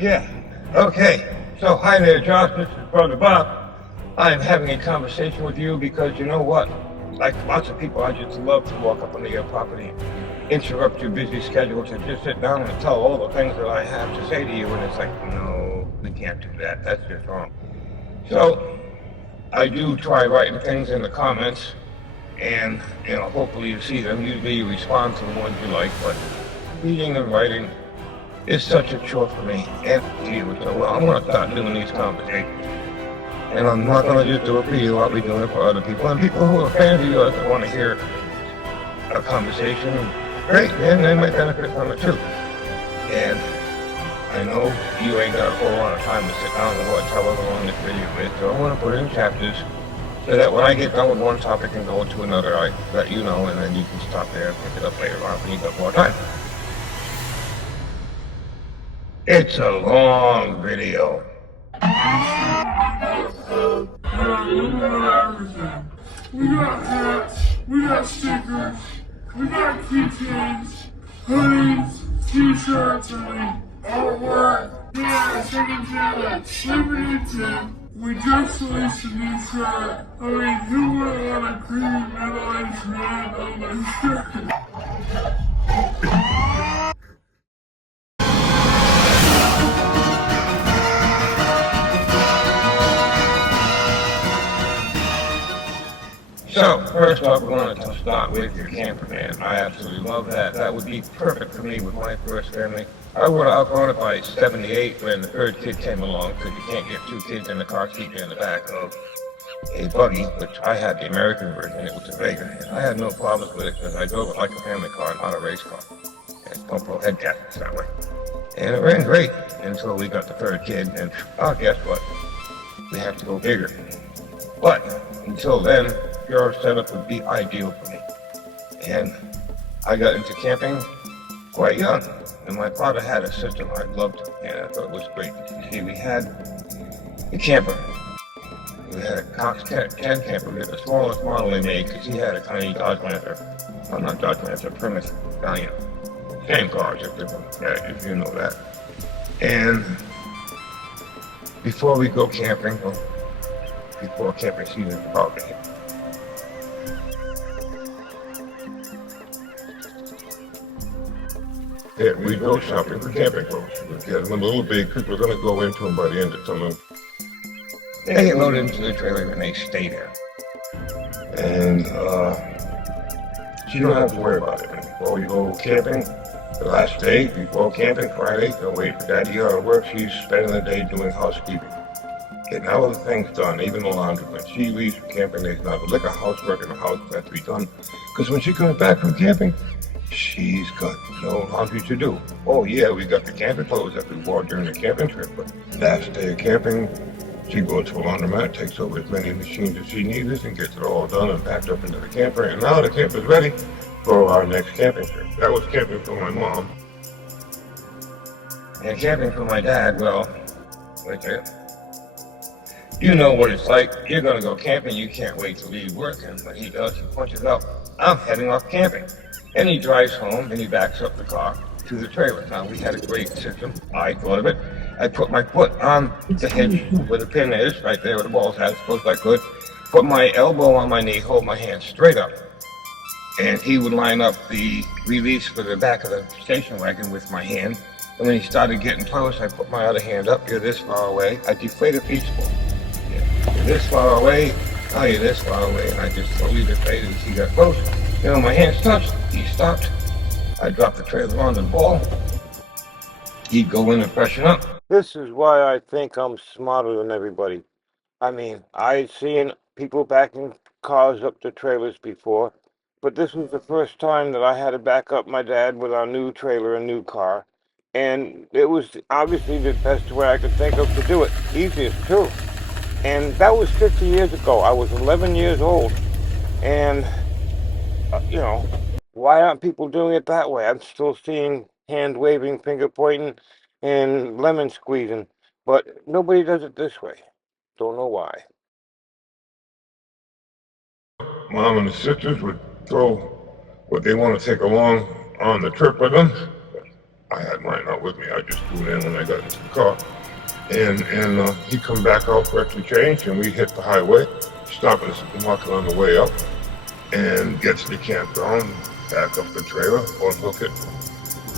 Yeah. Okay. So, hi there, Josh. This is Brother Bob. I am having a conversation with you because you know what? Like lots of people, I just love to walk up onto your property, interrupt your busy schedule to just sit down and tell all the things that I have to say to you. And it's like, no, we can't do that. That's just wrong. So, I do try writing things in the comments, and hopefully you see them. Usually you respond to the ones you like, but reading and writing is such a chore for me and for you. So well, I'm going to start doing these conversations. And I'm not going to just do it for you. I'll be doing it for other people. And people who are fans of yours that want to hear a conversation, great, and they might benefit from it too. And I know you ain't got a whole lot of time to sit down and watch however long this video is. So I want to put in chapters so that when I get done with one topic and go into another, I let you know, and then you can stop there and pick it up later on when you've got more time. It's a long video. We got hats, we got stickers, we got keychains, hoodies, t-shirts, artwork. Yeah, second channel, Sleeperdude. We just released a new shirt. Who wouldn't want a creamy middle-aged man on their shirt? So, first off, we're going to start with your camper van. I absolutely love that. That would be perfect for me with my first family. I would have outgrown it by 78 when the third kid came along, because you can't get two kids in the car seat in the back of a buggy, which I had the American version. It was a Vega. And I had no problems with it because I drove it like a family car, not a race car. And don't throw head gaskets that way. And it ran great until we got the third kid, and guess what? We have to go bigger. But until then, your setup would be ideal for me. And I got into camping quite young, and my father had a system I loved, and I thought it was great. You see, we had a camper. We had a Cox 10 camper. We had the smallest model they made, because he had a tiny Dodge Lancer. Well, not Dodge Lancer, Plymouth Valiant. Same cars, if you know that. And before we go camping, well, before camping season is about to hit, yeah, we go shopping for camping clothes. We get them a little big because we're going to go into them by the end of summer. They get loaded into the trailer and they stay there. And so you don't have to worry about it. And before you go camping, the last day before camping, Friday, don't wait for Daddy out of work. She's spending the day doing housekeeping. Getting all the things done, even the laundry. When she leaves for camping, there's not a lick of housework in the house that has to be done. Because when she comes back from camping, she's got no laundry to do. Oh yeah, we got the camping clothes that we wore during the camping trip, but last day of camping, she goes to a laundromat, takes over as many machines as she needs, and gets it all done and packed up into the camper, and now the camper's ready for our next camping trip. That was camping for my mom. And camping for my dad, well, right there. You know what it's like. You're gonna go camping, you can't wait to leave work, and when he does, he punches out, I'm heading off camping. And he drives home and he backs up the car to the trailer. Now, we had a great system. I thought of it. I put my foot on the hitch where the pin is, right there where the ball's at, as close as I could. Put my elbow on my knee, hold my hand straight up. And he would line up the release for the back of the station wagon with my hand. And when he started getting close, I put my other hand up. You're this far away. I deflate a peaceful. You're this far away. Now you're this far away. And I just slowly deflated as he got close. My hands touched, he stopped. I dropped the trailer on the ball. He'd go in and freshen up. This is why I think I'm smarter than everybody. I mean, I'd seen people backing cars up to trailers before, but this was the first time that I had to back up my dad with our new trailer and new car. And it was obviously the best way I could think of to do it. Easiest too. And that was 50 years ago. I was 11 years old. And why aren't people doing it that way? I'm still seeing hand waving, finger pointing, and lemon squeezing, but nobody does it this way. Don't know why. Mom and the sisters would throw what they want to take along on the trip with them. I had mine out with me. I just threw it in when I got into the car. And he come back out freshly changed, and we hit the highway, stop at a supermarket on the way up, and get to the campground, back up the trailer, unhook it,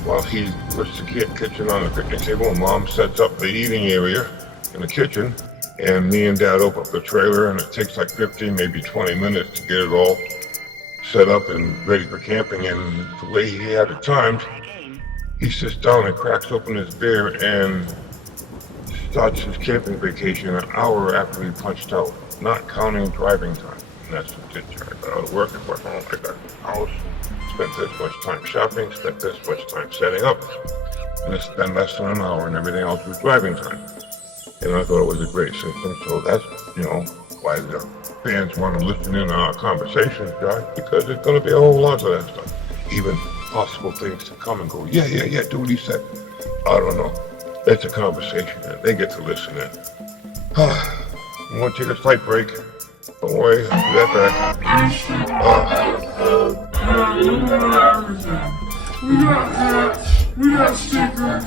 while he puts the kitchen on the picnic table, and Mom sets up the eating area in the kitchen, and me and Dad open up the trailer, and it takes like 15, maybe 20 minutes to get it all set up and ready for camping. And the way he had it timed, he sits down and cracks open his beer and starts his camping vacation an hour after he punched out, not counting driving time. And that's what did I got out of work, I got home, I got in the house, spent this much time shopping, spent this much time setting up, and it's been less than an hour, and everything else was driving time. And I thought it was a great system, so that's, why the fans want to listen in on our conversations, guys, because there's going to be a whole lot of that stuff. Even possible things to come and go, yeah, do what he said. I don't know. It's a conversation, and they get to listen in. I'm going to take a slight break. Don't worry, I'll be right back. We got hats, we got stickers,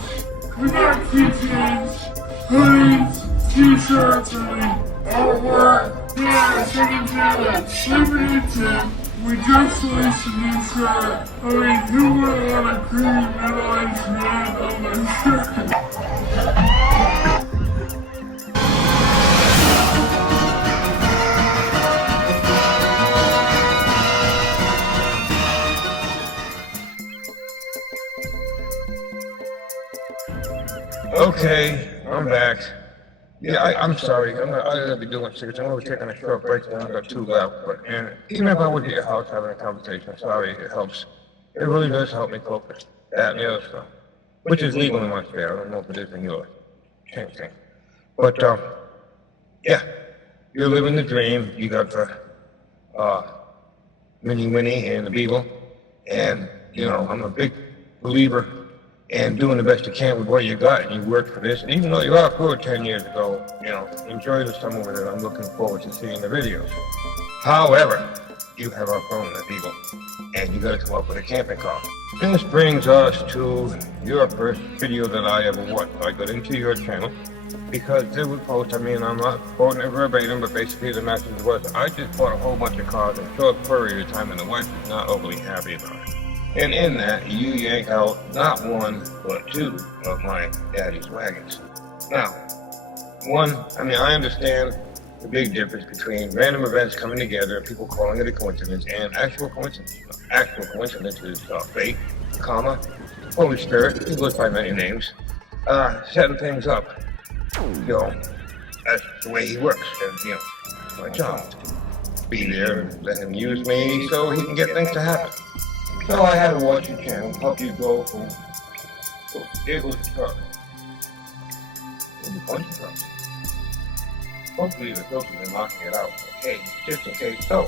we got keychains, hoodies, t-shirts, artwork. Yeah, second channel, Sleeperdude 2. We just released a new shirt. I mean, who would want a creamy middle-aged man on their shirt? Okay, I'm back. Yeah, I'm sorry. I'm gonna be doing 6. I'm gonna be taking a short break. So I've got 2 left. And even if I was at your house having a conversation, I'm sorry, it helps. It really does help me focus. That and the other stuff, which is legal in my state. I don't know if it is in yours. Same thing. But yeah, you're living the dream. You got the Minnie Winnie and the Beagle, and I'm a big believer and doing the best you can with what you got, and you worked for this. And even though you are poor 10 years ago, enjoy the summer with it. I'm looking forward to seeing the videos. However, you have outgrown the Beagle, and you got to come up with a camping car. And this brings us to your first video that I ever watched. I got into your channel because they would post, I'm not quoting it verbatim, but basically the message was, I just bought a whole bunch of cars in a short period of time, and the wife is not overly happy about it. And in that, you yank out not 1, but 2 of my daddy's wagons. Now, I understand the big difference between random events coming together, people calling it a coincidence, and actual coincidence. Actual coincidence is fate, karma, Holy Spirit, he goes by many names, setting things up. That's the way he works, and, my job. Be there and let him use me so he can get things to happen. So I had to watch your channel, help you go from vehicles to trucks. A bunch of trucks. Hopefully the filters are knocking it out. Okay, just in case. So,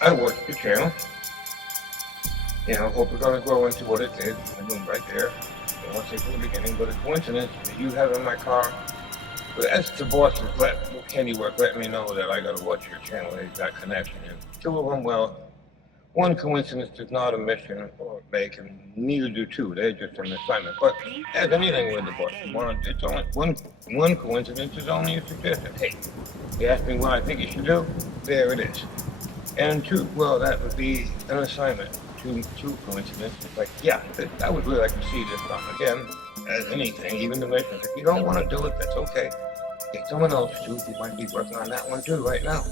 I watched your channel. Hope we're going to grow into what it is. I'm doing right there. I don't want to say from the beginning, but a coincidence that you have in my car. But as the boss of handiwork, let me know that I got to watch your channel. They've got connection. And 2 of them, one coincidence is not a mission or make, and neither do 2. They're just an assignment. But as anything with the boss, it's only one coincidence is only a suggestion. Hey, you ask me what I think you should do, there it is. And 2, that would be an assignment. 2 coincidences. Like, yeah, I would really like to see this done again. As anything, even the missions. If you don't want to do it, that's okay. Get someone else to. You might be working on that one too right now.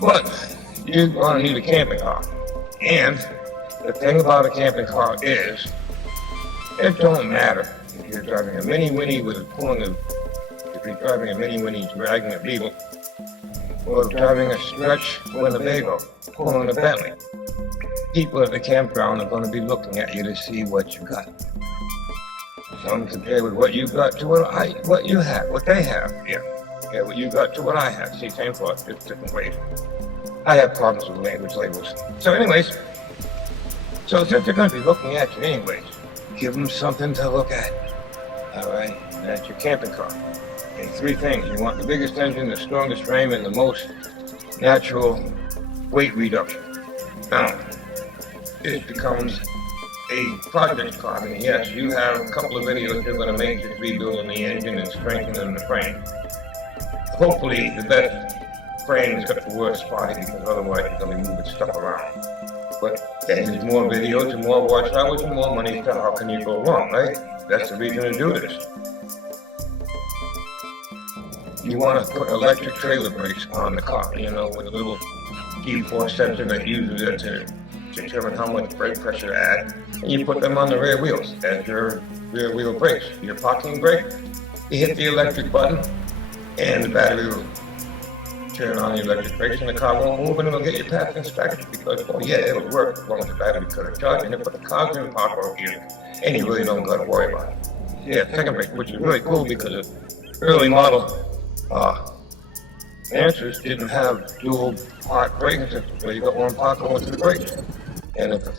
But you're going to need a camping car. And the thing about a camping car is, it don't matter if you're driving a Mini Winnie if you're driving a Mini Winnie dragging a Beagle, or driving a Stretch Winnebago, pulling a Bentley. People at the campground are going to be looking at you to see what you got. Some compare with what you got to what you have, what they have. Yeah, what you got to what I have. See, same thought, just different ways. I have problems with language labels. So anyways, since they're going to be looking at you anyways, give them something to look at. All right, that's your camping car. And 3 things. You want the biggest engine, the strongest frame, and the most natural weight reduction. Now, it becomes a project car, and yes, you have a couple of videos you're going to make just rebuilding the engine and strengthening the frame. Hopefully, the best frame is got the worst spot because otherwise you're going to be moving stuff around. But there's more videos and more watch hours and more money, so how can you go wrong, right? That's the reason to do this. You want to put electric trailer brakes on the car, with a little G4 sensor that uses it to determine how much brake pressure to add. And you put them on the rear wheels as your rear wheel brakes. Your parking brake, you hit the electric button and the battery will turn on the electric brakes and the car won't move and it'll get you past inspection because, it'll work as long as the battery could charge and put the car's in park over here and you really don't got to worry about it. Yeah, second brake, which is really cool because the early model Answers didn't have dual part braking systems, so you got one part going to the brakes. And if the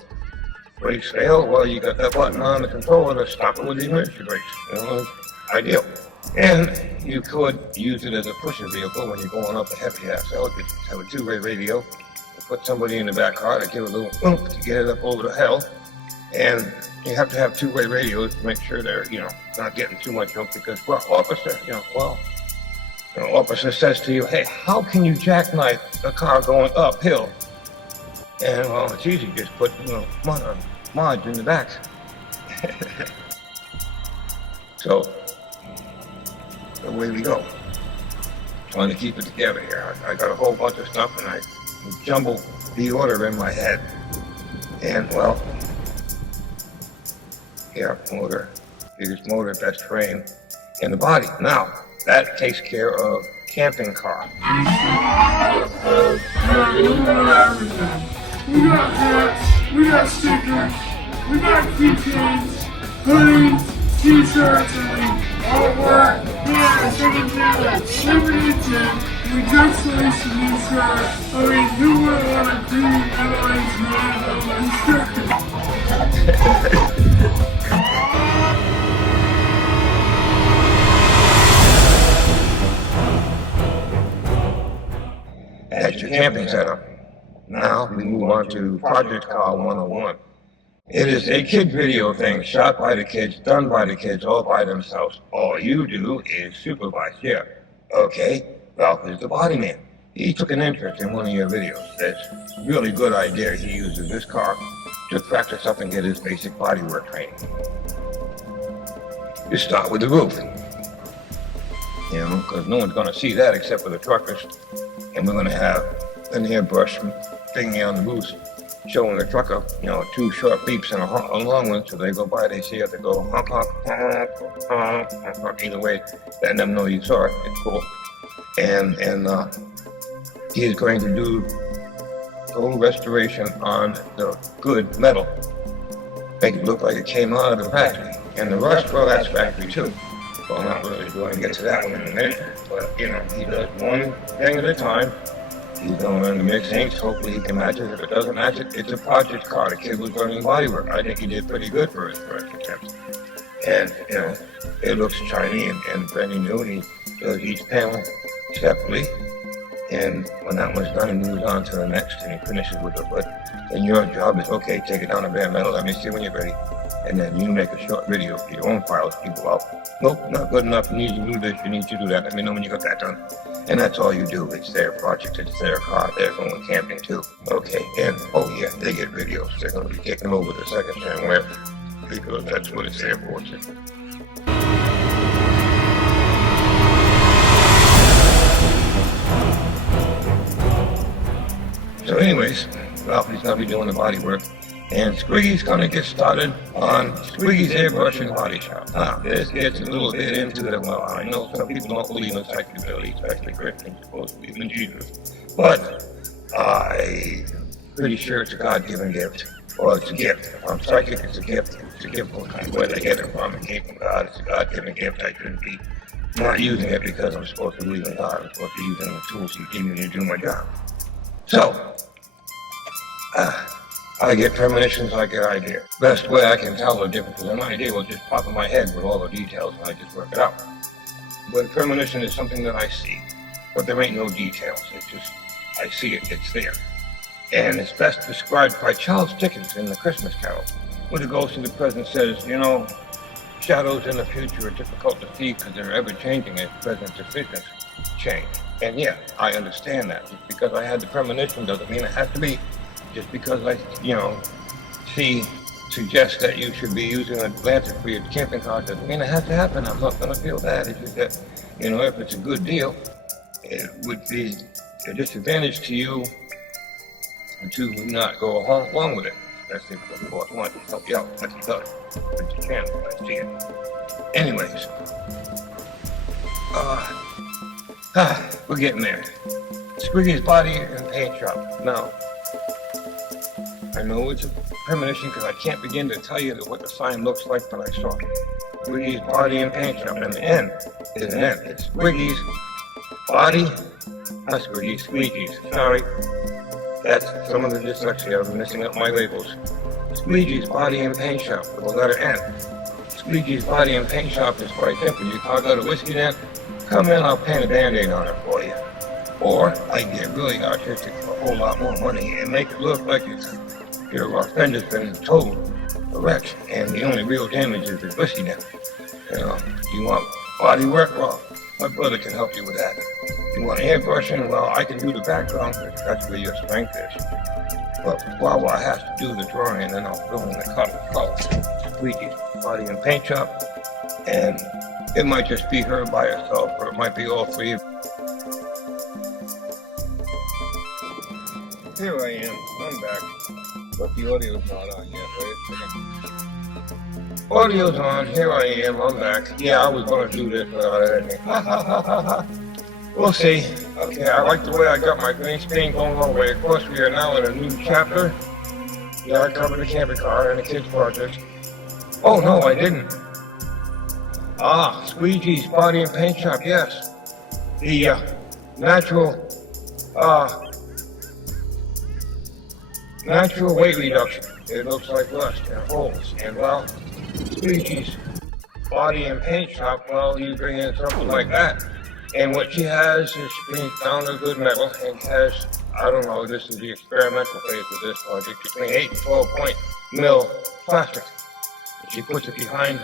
brakes fail, well, you got that button on the controller to stop it with the emergency brakes. Ideal. And you could use it as a pusher vehicle when you're going up a heavy axle. You have a two-way radio. You put somebody in the back car to give it a little oomph to get it up over the hill. And you have to have two-way radios to make sure they're, not getting too much oomph because, officer says to you, hey, how can you jackknife a car going uphill? And, it's easy. Just put, mods in the back. So, away we go. Trying to keep it together here. I got a whole bunch of stuff and I jumble the order in my head. And, motor, biggest motor, best frame, and the body. Now, that takes care of camping car. We got hats, we got stickers, we got keychains, hoodies, t-shirts, and artwork. Yeah, second channel, limited gym. We just released a new shirt. Who would want a green airlines man on my shirt? That's your camping setup. Now we move on to Project Car 101. It is a kid video thing, shot by the kids, done by the kids, all by themselves. All you do is supervise. Yeah. Okay, Ralph is the body man. He took an interest in one of your videos. That's a really good idea. He uses this car to practice up and get his basic bodywork training. You start with the roof. Because no one's going to see that except for the truckers. And we're going to have an airbrush thingy on the roof showing the trucker, two short beeps and a long one. So they go by, they see it, they go honk, honk, honk, honk, honk, honk. Either way, letting them know you saw it. It's cool. And he is going to do total restoration on the good metal. Make it look like it came out of the factory. And the rust, well, that's factory too. Well, I'm not really going to get to that one in a minute, but, he does one thing at a time. He's going to learn to mix inks. Hopefully he can match it. If it doesn't match it, it's a project car. The kid was learning bodywork. I think he did pretty good for his first attempt. And, it looks shiny and brand new. And he does each panel separately. And when that one's done, he moves on to the next and he finishes with the foot. And your job is, okay, take it down to bare metal. Let me see when you're ready. And then you make a short video for your own files. You go out, nope, not good enough. You need to do this, you need to do that. Let me know when you got that done. And that's all you do. It's their project, it's their car. They're going camping too. Okay, and they get videos. They're going to be taking over the second hand web because that's what it's there for. So anyways, Ralphie's going to be doing the body work. And Squiggy's going to get started on Squiggy's airbrush and body shop. Now, this gets a little bit into it. Well, I know some people don't believe in psychology, especially Christians, supposed to believe in Jesus. But I'm pretty sure it's a God-given gift. Well, it's a gift. If I'm psychic, it's a gift. It's a gift. Where they get it from, it came from God. It's a God-given gift. I shouldn't be not using it because I'm supposed to believe in God. I'm supposed to be using the tools He gave me to do my job. So, I get premonitions, I get ideas. Best way I can tell the difference is an idea will just pop in my head with all the details and I just work it out. But premonition is something that I see, but there ain't no details. It's just, I see it, it's there. And it's best described by Charles Dickens in The Christmas Carol. where the ghost in the present says, you know, shadows in the future are difficult to see because they're ever changing as present decisions change. And yeah, I understand that. Just because I had the premonition doesn't mean it has to be. Just because I, suggest that you should be using a lantern for your camping car doesn't mean it has to happen. I'm not going to feel bad. It's just that, if it's a good deal, it would be a disadvantage to you to not go along with it. That's the important one. Help you out like you does. But you can, I see it. Anyways, we're getting there. Squiggy's body and paint shop. Now, I know it's a premonition because I can't begin to tell you what the sign looks like, but I saw it. Squiggy's body and paint shop. And the N is an N. It's Squiggy's body, not Squiggy's, Squeegee's. Sorry. That's some of the dyslexia. I'm messing up my labels. Squeegee's body and paint shop with the letter N. Squeegee's body and paint shop is quite simple. You call out a whiskey den, come in, I'll paint a band-aid on it for you. Or I can get really artistic for a whole lot more money and make it look like your fender's been towed a wreck, and the only real damage is the whiskey den. You want body work? Well, my brother can help you with that. You want airbrushing? Well, I can do the background because that's where your strength is. But Wawa has to do the drawing, and then I'll fill in the colors. Squeegee's body and paint shop, and it might just be her by herself, or it might be all three of. Here I am. I'm back. But the audio's not on yet. Wait a second. Audio's on. Here I am. I'm back. Yeah, I was going to do this without editing. We'll see. Okay, I like the way I got my green screen going all the way. Of course, we are now in a new chapter. Yeah, I covered the camping car and the kids' project. Oh, no, I didn't. Squeegee's body and paint shop, yes. The natural weight reduction. It looks like rust and holes. And well, Squeegee's body and paint shop, well, you bring in something like that. And what she has is she found a good metal and has, I don't know, this is the experimental phase of this project, between 8 and 12 point mil plastic. She puts it behind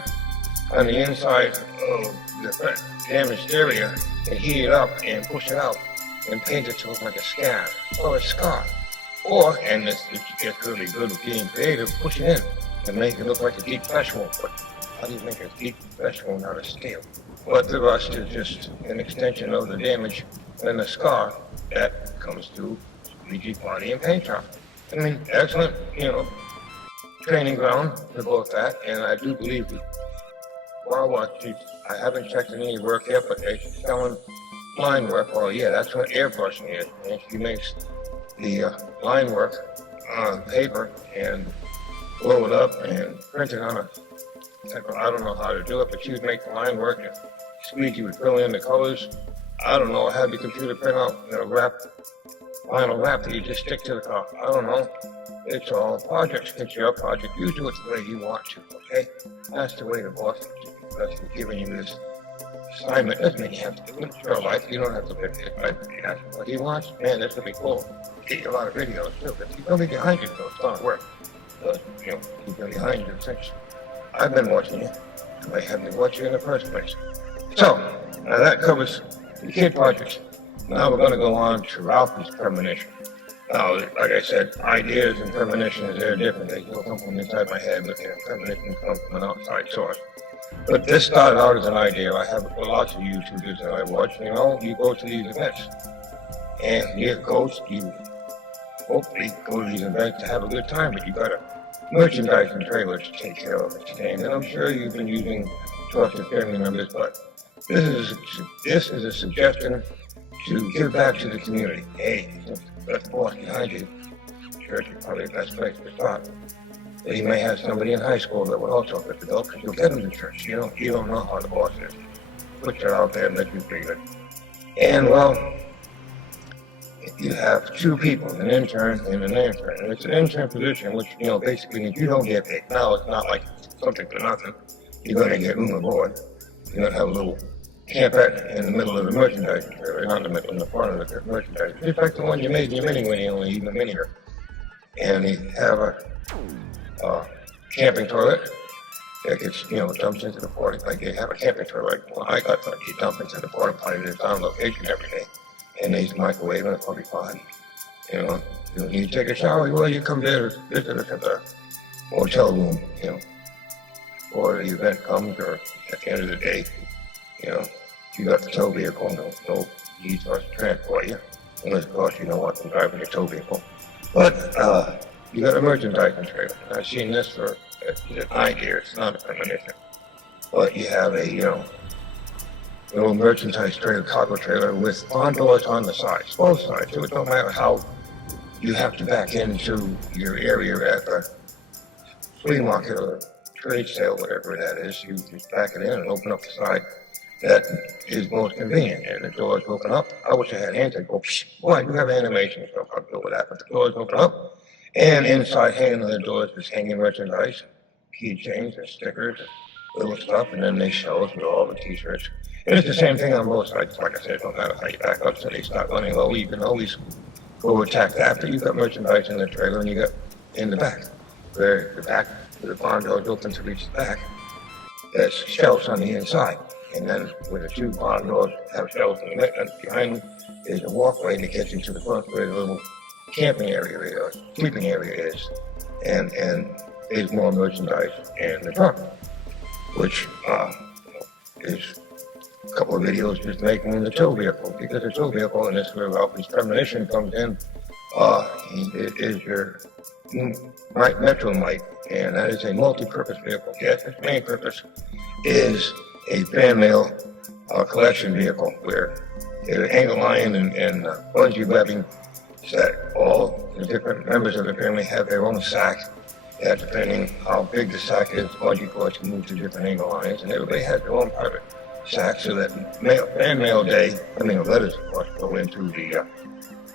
on the inside of the damaged area and heat it up and push it out and paint it to look like a scab or a scar. Or, and this gets really good with being creative, push it in and make it look like a deep flesh wound. But how do you make a deep flesh wound out of steel? But the rust is just an extension of the damage and the scar that comes through Squeegee's body and paint shop. I mean, excellent, training ground for both that, and I do believe I haven't checked any work yet, but she's selling line work. Well, yeah, that's what airbrushing is, and she makes the line work on paper and blow it up and print it on I don't know how to do it, but she would make the line work and Squeegee would fill in the colors. I don't know, have the computer print out vinyl wrap that you just stick to the car. I don't know. It's all projects. It's your project. You do it the way you want to, okay? That's the way the boss is giving you this assignment. Doesn't mean you have to do it. It's your life. You don't have to pick it. But that's what he wants. Man, this would be cool. Get you a lot of videos too. But he's gonna be behind you, so it's not work. But, he's gonna be behind you since I've been watching you. I haven't watched you in the first place. So, now that covers the kid projects. Now we're going to go on to Ralphie's premonition. Now, like I said, ideas and premonitions, they're different. They come from inside my head, but premonitions come from an outside source. But this started out as an idea. I have lots of YouTubers that I watch. You go to these events. And you hopefully go to these events to have a good time, but you got a merchandising trailer to take care of it today. And I'm sure you've been using trusted family members, but this is a suggestion to give back to the community. Hey, that's the boss behind you. Church is probably the best place to start. But you may have somebody in high school that will also fit the bill because you'll get them to church. You don't know how the boss is. Put you out there and let you figure it. And well, you have two people, an intern and an intern. And it's an intern position, which, basically means you don't get paid. Now, it's not like something for nothing. You're going to get room aboard. You're going to have a little campette in the middle of the merchandising trailer, not in the middle, in the front of the merchandising. Just like the one you made in your mini when you only even minier. And you have a camping toilet that gets, dumps into the porta. Like they have a camping toilet. Well, I got like you dump into the porta potty that's on location every day, and they microwave and it's probably fine. You take a shower. Well, you come there to visit us at the hotel room, or the event comes, or at the end of the day, you got the tow vehicle. No need for us to transport you, unless of course you don't want them driving your tow vehicle. But you got a merchandising trailer. I've seen this for an idea. It's not a premonition, but you have a little merchandise trailer, cargo trailer with barn doors on the sides, both sides. So it don't matter how you have to back into your area at the flea market or trade sale, whatever that is. You just back it in and open up the side that is most convenient, and the doors open up. I wish I had hands that go, boy, I do have animation stuff, I'll go with that, but the doors open up, and inside hanging on the doors is hanging merchandise, keychains and stickers, and little stuff, and then they shelves with all the t-shirts. And it's the same thing on both sides. Like I said, no matter how you back up, so they start running low, you can always go attack after. You got merchandise in the trailer, and you got in the back, where the back, the barn doors open to reach the back, there's shelves on the inside. And then where the two barn doors have shelves in the and behind them is a walkway that gets into the front where the little camping area or sleeping area is. And there's more merchandise in the trunk, which is a couple of videos just making in the tow vehicle, because the tow vehicle, and this is where Ralphie's premonition comes in, it is your Metro Mite, and that is a multi-purpose vehicle. Yes, its main purpose is a fan mail collection vehicle where there's angle line and bungee webbing that all the different members of the family have their own sack. Depending how big the sack is, bungee cords can move to different angle lines, and everybody has their own private sack so that fan mail day, letters of course go into the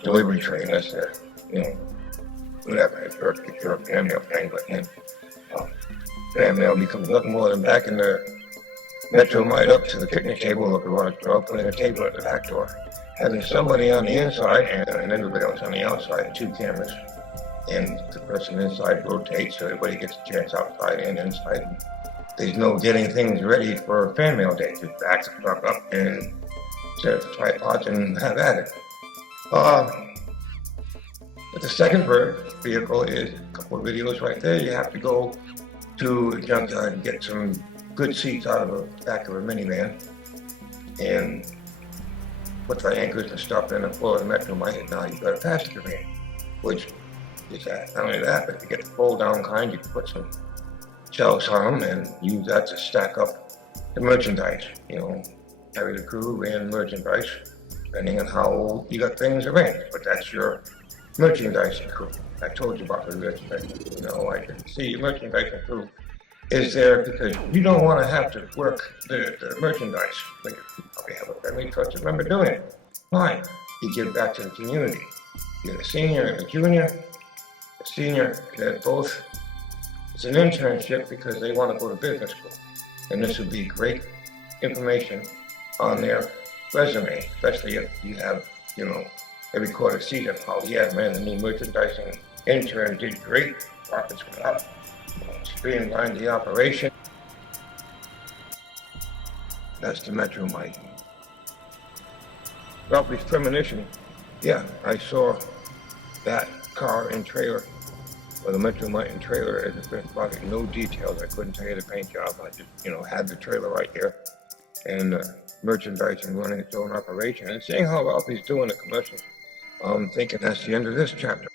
delivery train. That's whatever, it's your fan mail thing, but fan mail becomes nothing more than back in the Metro Mite up to the picnic table of the water store, putting a table at the back door, having somebody on the inside and everybody else on the outside, and two cameras. And the person inside rotates so everybody gets a chance outside and inside. And there's no getting things ready for fan mail day. Just back the truck up and set the tripods and have at it. But the second vehicle is a couple of videos right there. You have to go to a junkyard and get some good seats out of the back of a minivan and put the anchors and stuff in the floor of the Metro Mite, and now you've got a passenger van, which is that. Not only that, but you get the fold down kind, you can put some shelves on them and use that to stack up the merchandise, carry the crew and merchandise, depending on how old you got things arranged, but that's your merchandising crew. I told you about the merchandising crew, I can see your merchandising crew is there because you don't want to have to work the merchandise. Like you probably have a family trusted member doing it. Fine, you give back to the community. You're a senior and a junior. A senior, they're both, it's an internship because they want to go to business school. And this would be great information on their resume, especially if you have, every quarter season, how, yeah, man, the new merchandising intern did great, profits went up. Streamlined the operation. That's the Metro Mite. Ralphie's premonition. Yeah, I saw that car and trailer, or the Metro Mite and trailer as a finished product. No details. I couldn't tell you the paint job. I just, had the trailer right there, and merchandising running its own operation. And seeing how Ralphie's doing the commercials, I'm thinking that's the end of this chapter.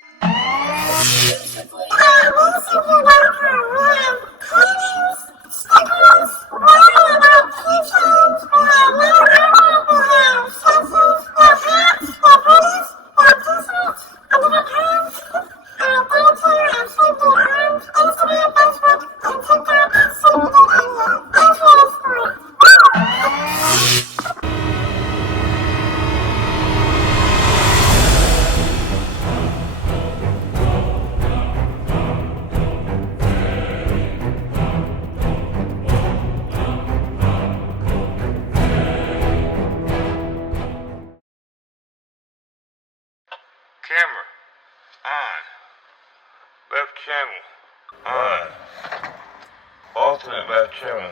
alternate left channel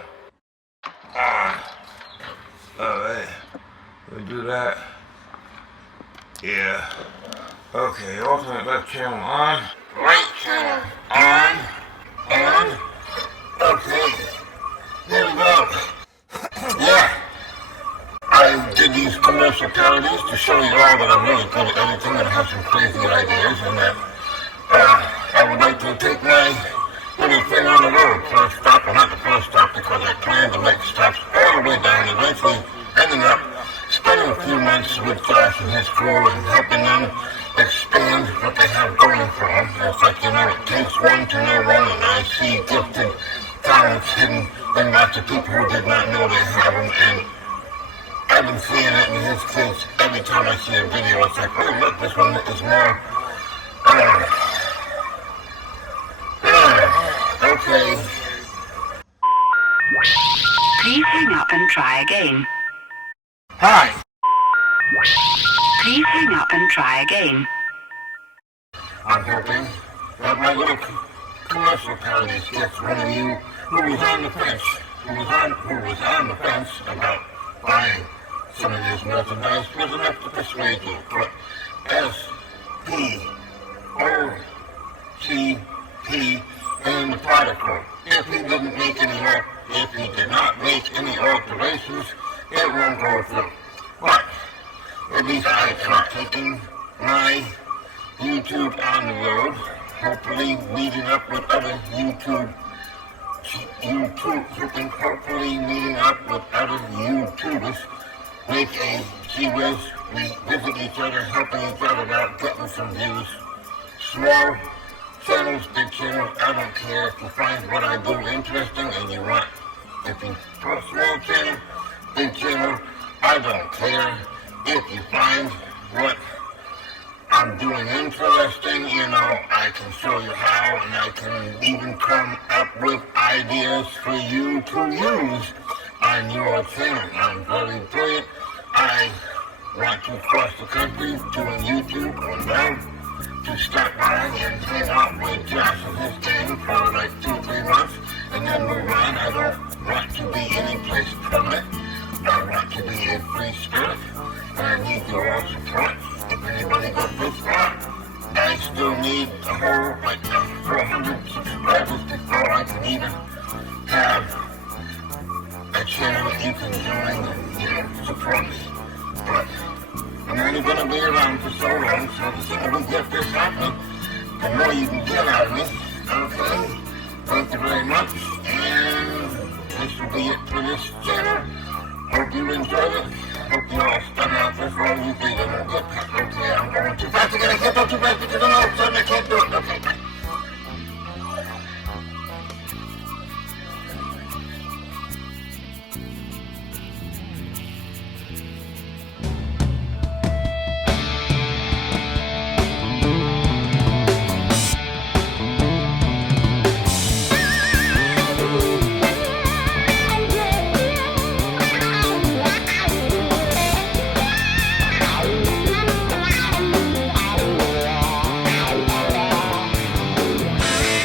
on. Alright, we do that. Yeah. Okay, alternate left channel on. Right channel on. On. Okay. Here we go. Yeah. I did these commercial parodies to show you all that I'm really good at editing and have some crazy ideas, and that I would like to take my little thing on the road. First stop, well, not the first stop, because I planned to make stops all the way down, eventually ending up spending a few months with Josh and his crew and helping them expand what they have going for them. It's like, you know, it takes one to know one, and I see gifted talents hidden in lots of people who did not know they have them, and I've been seeing it in his kids. Every time I see a video, it's like, oh, look, this one is more, okay. Please hang up and try again. Hi. Please hang up and try again. I'm hoping that my little commercial parodies gets one of you who was on the fence about buying some of this merchandise was enough to persuade you. But S-P-O-T-P in the particle. If he didn't make any if he did not make any alterations, it won't go through. But at least I am taking my YouTube on the road, hopefully meeting up with other hopefully meeting up with other YouTubers, make a gee-whiz, we visit each other, helping each other out, getting some views. Small channels, big channels, I don't care. If you find what I do interesting and you want, if you for a small channel, big channel, I don't care. If you find what I'm doing interesting, you know, I can show you how, and I can even come up with ideas for you to use on your channel. I'm very brilliant. I want to cross the country doing YouTube or now to stop by and hang out with Josh and his gang for like 2-3 months and then move on. I don't want to be any place permanent. I want to be a free spirit, and I need your all support. If anybody got this far, I still need a whole, like, 400 subscribers before I can even have a channel that you can join and, you know, support me. But I'm only going to be around for so long, so the sooner we get this happening, the more you can get out of me. Okay? Thank you very much, and this will be it for this channel. Hope you enjoyed it. Hope you all stuck out this long. You think I'm going to get past. Okay, I'm going too fast. I can't go too fast because I know something I can't do it. Okay, bye.